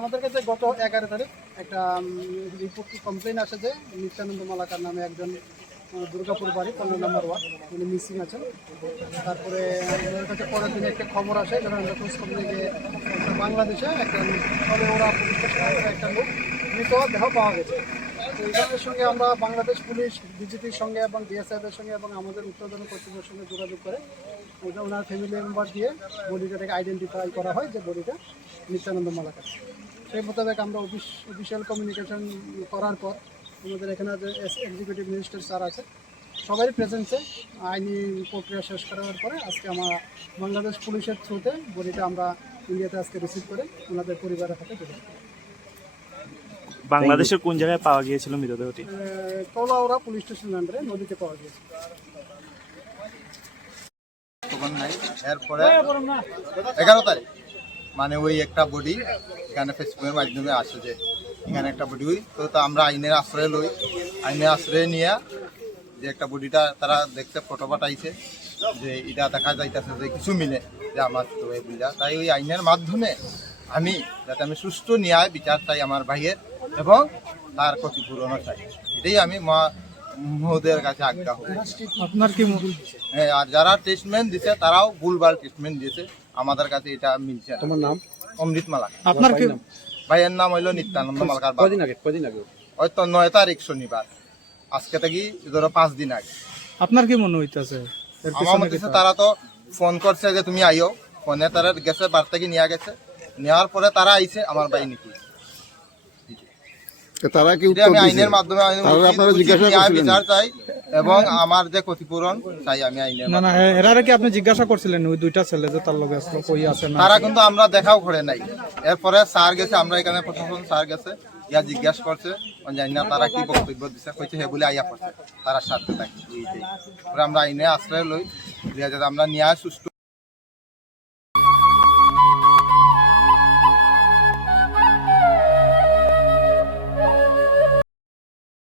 আমাদের কাছে গত 11 তারিখ একটা রিপোর্ট কমপ্লেন আসে যে নিত্যানন্দ মালাকার নামে একজন দুর্গাপুর বাড়ি 15 নম্বর ওয়ার্ড উনি মিসিং আছেন। তারপরে আমাদের কাছে পরের দিনে একটা খবর আসে, যখন আমরা খোঁজ খবর নিয়ে যে একটা বাংলাদেশে একটা তবে ওরা পুলিশ স্টেশনের একটা লোক মৃত দেহ পাওয়া গেছে। তো এইসবের সঙ্গে আমরা বাংলাদেশ পুলিশ বিজেপির সঙ্গে এবং বিএসএফের সঙ্গে এবং আমাদের উত্তরধর্ম কর্তৃপক্ষের সঙ্গে যোগাযোগ করে ওনার ফ্যামিলি মেম্বার দিয়ে বডিটাকে আইডেন্টিফাই করা হয় যে বডিটা নিত্যানন্দ মালাকার। সেই মোতাবেক আমরা অফিসিয়াল কমিউনিকেশন করার পর আমাদের এখানে যে এক্সিকিউটিভ ম্যাজিস্ট্রেট স্যার আছে সবারই প্রেজেন্সে আইনি প্রক্রিয়া শেষ করার পরে আজকে আমরা বাংলাদেশ পুলিশের থ্রুতে বডিটা আমরা ইন্ডিয়াতে আজকে রিসিভ করে ওনাদের পরিবারের হাতে তুলে দিই। বাংলাদেশের কোন জায়গায় পাওয়া গিয়েছিল মৃতদেহটি? কলাউড়া পুলিশ স্টেশন আন্ডারে নদীতে পাওয়া গিয়েছে। এরপরে 11 তারিখ মানে ওই একটা বডি এখানে ফেসবুকের মাধ্যমে আসে যে এখানে একটা বডি তো আমরা আইনের আশ্রয় লই। আইনের আশ্রয় নিয়ে যে একটা বডিটা তারা দেখতে ফটো পাঠাইছে যে এটা দেখা যাইতেছে যে কিছু মিলে যে আমার তো এই বুঝা, তাই ওই আইনের মাধ্যমে আমি যাতে আমি সুষ্ঠু ন্যায় বিচার চাই আমার ভাইয়ের এবং তার ক্ষতিপূরণও চাই, এটাই আমি মহোদয়ের কাছে আজ্ঞা হই। আপনার কি হ্যাঁ, আর যারা ট্রিটমেন্ট দিছে তারাও ভুলভাল ট্রিটমেন্ট দিয়েছে, আমাদের কাছে এটা মিলছে। তোমার নাম? অমৃত মালাক। আপনার কি ভাইয়ের নাম হইলো নিত্যানন্দ মালাকার। কদিন আগে হয়তো 9 তারিখ শনিবার, আজকে থেকে ধরো 5 দিন আগে। আপনার কি মনে হইতেছে? আমার মতে তারা তো ফোন করছে যে তুমি আইও, ফোনে তারা গেছে বার্তা কি নিয়ে গেছে, নেওয়ার পরে তারা আইছে আমার ভাই নাকি তারা কি আমি আইনের মাধ্যমে বিচার চাই এবং আমার যে ক্ষতিপূরণ চাই আমি আইনের না না এরা কি আপনি জিজ্ঞাসা করছিলেন ওই দুইটা ছেলে যে তার লগে আসলো কই আছে না? তারা কিন্তু আমরা দেখাও করে নাই। এরপরে স্যার গেছে, আমরা এখানে প্রশাসন স্যার গেছে, ইয়া জিজ্ঞাসা করছে জানি না তারা কি বক্তব্য দিচ্ছে, কইছে হে বলে আইয়া পড়ছে তারা সাথে থাকি। আমরা আইনে আশ্রয় লই, আমরা নিয়ে সুষ্ঠু